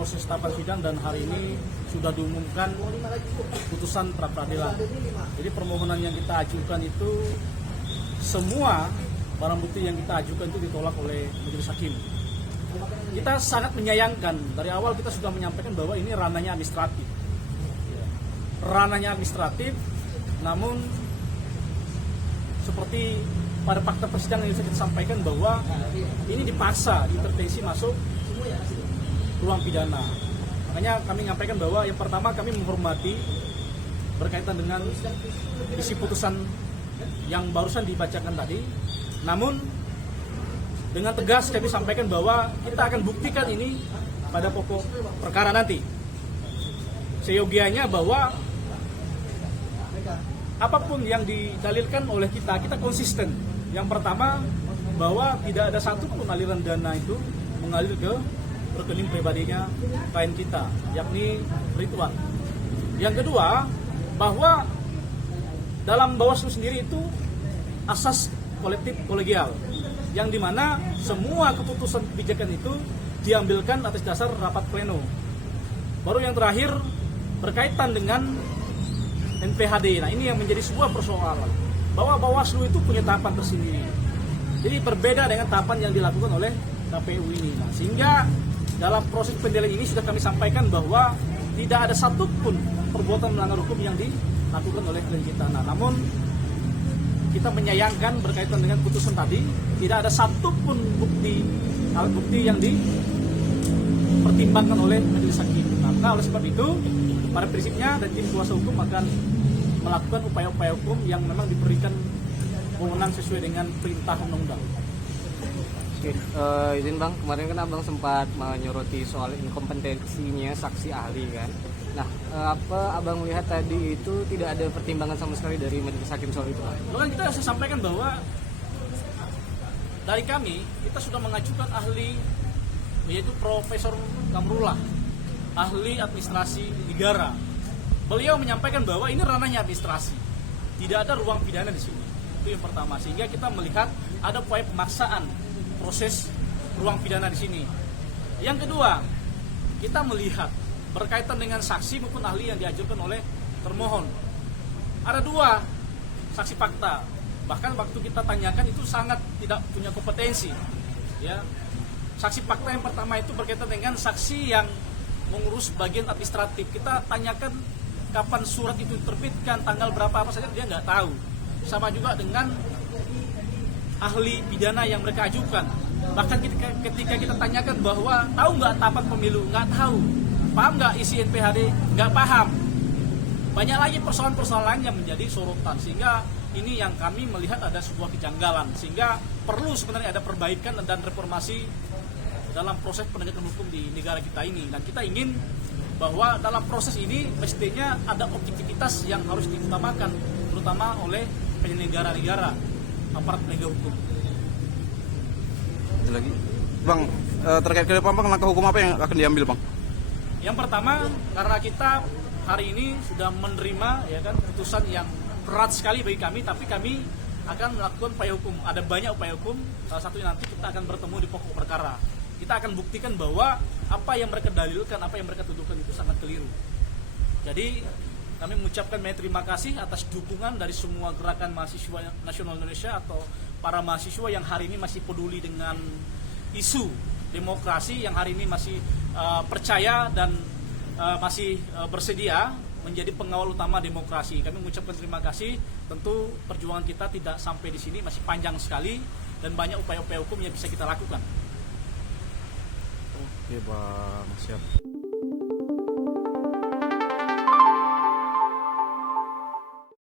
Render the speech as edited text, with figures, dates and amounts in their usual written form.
proses tahapan sidang dan hari ini sudah diumumkan putusan pra peradilan. Jadi permohonan yang kita ajukan itu semua barang bukti yang kita ajukan itu ditolak oleh majelis hakim. Kita sangat menyayangkan, dari awal kita sudah menyampaikan bahwa ini ranahnya administratif. Ranahnya administratif, namun seperti pada fakta persidangan yang kita sampaikan bahwa ini dipaksa diintervensi masuk ruang pidana. Makanya kami menyampaikan bahwa yang pertama kami menghormati berkaitan dengan isi putusan yang barusan dibacakan tadi. Namun dengan tegas kami sampaikan bahwa kita akan buktikan ini pada pokok perkara nanti. Seyogianya bahwa apapun yang didalilkan oleh kita konsisten. Yang pertama, bahwa tidak ada satupun aliran dana itu mengalir ke rekening pribadinya klien kita, yakni Ridwan. Yang kedua, bahwa dalam Bawaslu sendiri itu asas kolektif kolegial, yang dimana semua keputusan kebijakan itu diambilkan atas dasar rapat pleno. Baru yang terakhir berkaitan dengan NPHD. Nah, ini yang menjadi sebuah persoalan, bahwa Bawaslu itu punya tahapan tersendiri. Jadi berbeda dengan tahapan yang dilakukan oleh KPU ini. Nah, sehingga dalam proses penilaian ini sudah kami sampaikan bahwa tidak ada satupun perbuatan melanggar hukum yang dilakukan oleh klien kita. Nah, namun kita menyayangkan berkaitan dengan putusan tadi, tidak ada satupun alat bukti yang dipertimbangkan oleh majelis hakim. Nah, oleh sebab itu, pada prinsipnya dan tim kuasa hukum akan melakukan upaya-upaya hukum yang memang diberikan wewenang sesuai dengan perintah undang-undang. Oke, izin Bang, kemarin kan Abang sempat menyoroti soal inkompetensinya saksi ahli kan. Nah, apa Abang melihat tadi itu tidak ada pertimbangan sama sekali dari majelis hakim soal itu? Lalu kita saya sampaikan bahwa dari kami, kita sudah mengajukan ahli, yaitu Profesor Kamrullah, ahli administrasi negara. Beliau menyampaikan bahwa ini ranahnya administrasi, tidak ada ruang pidana di sini. Itu yang pertama. Sehingga kita melihat ada upaya pemaksaan proses ruang pidana di sini. Yang kedua, kita melihat berkaitan dengan saksi maupun ahli yang diajukan oleh termohon. Ada dua saksi fakta. Bahkan waktu kita tanyakan itu sangat tidak punya kompetensi. Ya, saksi fakta yang pertama itu berkaitan dengan saksi yang mengurus bagian administratif. Kita tanyakan kapan surat itu diterbitkan, tanggal berapa apa saja dia nggak tahu. Sama juga dengan ahli pidana yang mereka ajukan. Bahkan ketika kita tanyakan bahwa tahu nggak tahapan pemilu, nggak tahu. Paham nggak isi NPHD, nggak paham. Banyak lagi persoalan-persoalan lain yang menjadi sorotan. Sehingga ini yang kami melihat ada sebuah kejanggalan. Sehingga perlu sebenarnya ada perbaikan dan reformasi dalam proses penegakan hukum di negara kita ini. Dan kita ingin bahwa dalam proses ini mestinya ada objektivitas yang harus diutamakan, terutama oleh penyelenggara negara, aparat penegak hukum. Ada lagi, Bang, terkait ke depan, Bang, langkah hukum apa yang akan diambil, Bang? Yang pertama, karena kita hari ini sudah menerima ya kan putusan yang berat sekali bagi kami, tapi kami akan melakukan upaya hukum. Ada banyak upaya hukum. Salah satunya nanti kita akan bertemu di pokok perkara. Kita akan buktikan bahwa apa yang mereka dalilkan, apa yang mereka tuduhkan itu sangat keliru. Jadi kami mengucapkan banyak terima kasih atas dukungan dari semua gerakan mahasiswa nasional Indonesia atau para mahasiswa yang hari ini masih peduli dengan isu demokrasi, yang hari ini masih percaya dan masih bersedia menjadi pengawal utama demokrasi. Kami mengucapkan terima kasih. Tentu perjuangan kita tidak sampai di sini, masih panjang sekali dan banyak upaya-upaya hukum yang bisa kita lakukan. Oke, Bang, siap.